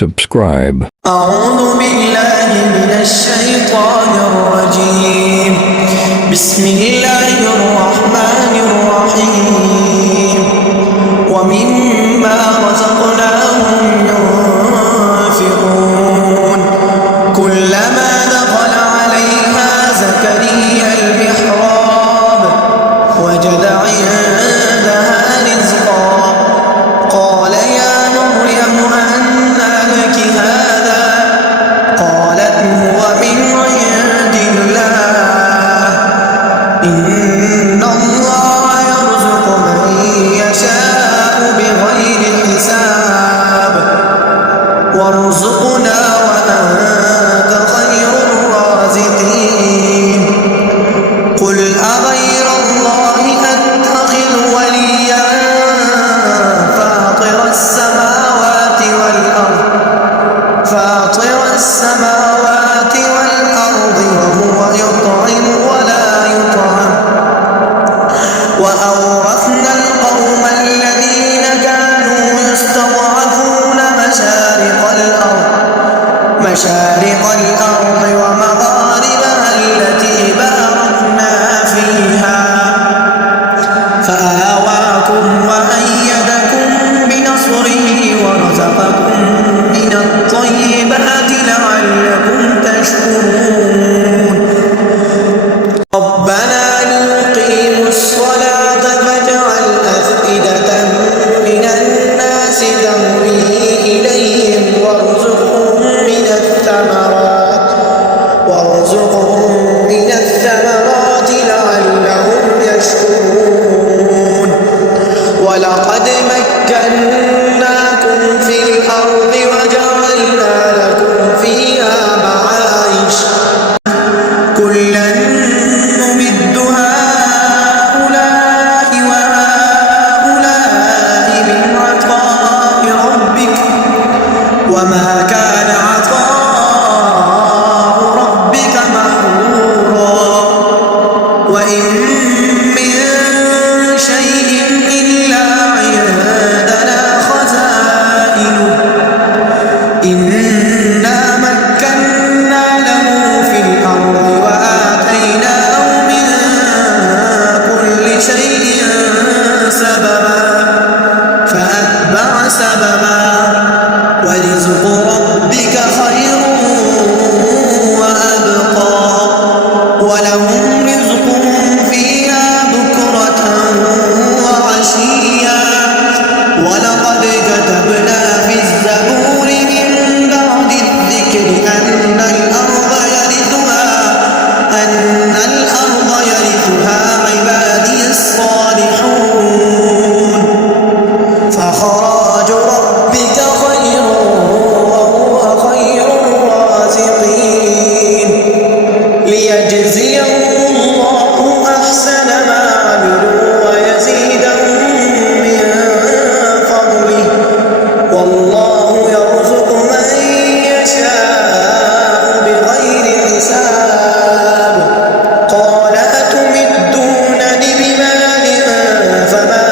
subscribe. أعوذ بالله من الشيطان الرجيم. بسم الله الرحمن الرحيم. ومما رزقناهم ينفقون. كلما دخل عليها زكريا المحراب وجد عندها رزقا قال يا مريم أنى لك هذا قالت هو من عند الله إن الله يرزق من يشاء بغير حساب وارزقنا وأنت خير الرازقين. قل أغير الله أتخذ وليا فاطر السماوات والأرض وهو يطعم ولا يطعم وأورثنا القوم الذين كانوا يستضعفون مشارق الأرض ومغاربها التي باركنا فيها فآواكم وأيدكم بنصره ورزقكم من الطيبات لعلكم تشكرون. ربنا ليقيموا الصلاة فاجعل أفئدة من الناس تهوي إليهم وارزقهم من الثمرات لعلهم يشكرون. ولقد مكناكم في الأرض وجعلنا لكم فيها معايش كلا نمد هؤلاء وهؤلاء من عطاء ربك وما كان عطاء ربك محظورا. وإن من شيء إلا عندنا خزائنه إنا مكنا له في الأرض وآتيناه من كل شيء سببا فأتبع سببا ورزق ربك خير وأبقى ولهم رزقهم فيها بكرة وعشيا. ولقد كتبنا في الزبور من بعد الذكر أن الأرض يرثها عبادي الصالحون. فخراج ربك خير وهو خير الرازقين. ليجزيهم الله أحسن ما عملوا ويزيدهم من فضله والله يرزق من يشاء بغير حساب. قال أتمدونني بمال فما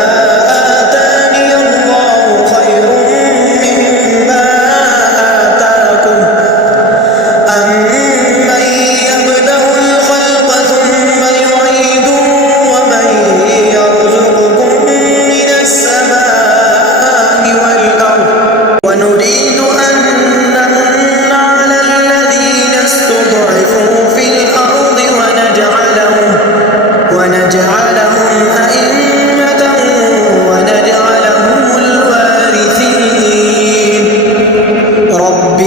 آتاني الله خير مما آتاكم أمن يبدأ الخلق ثم يعيده ومن يرزقكم من السماء والأرض ونريد أن نمن على الذين استضعفوا في الأرض ونجعلهم أئمة ونجعلهم الوارثين. رب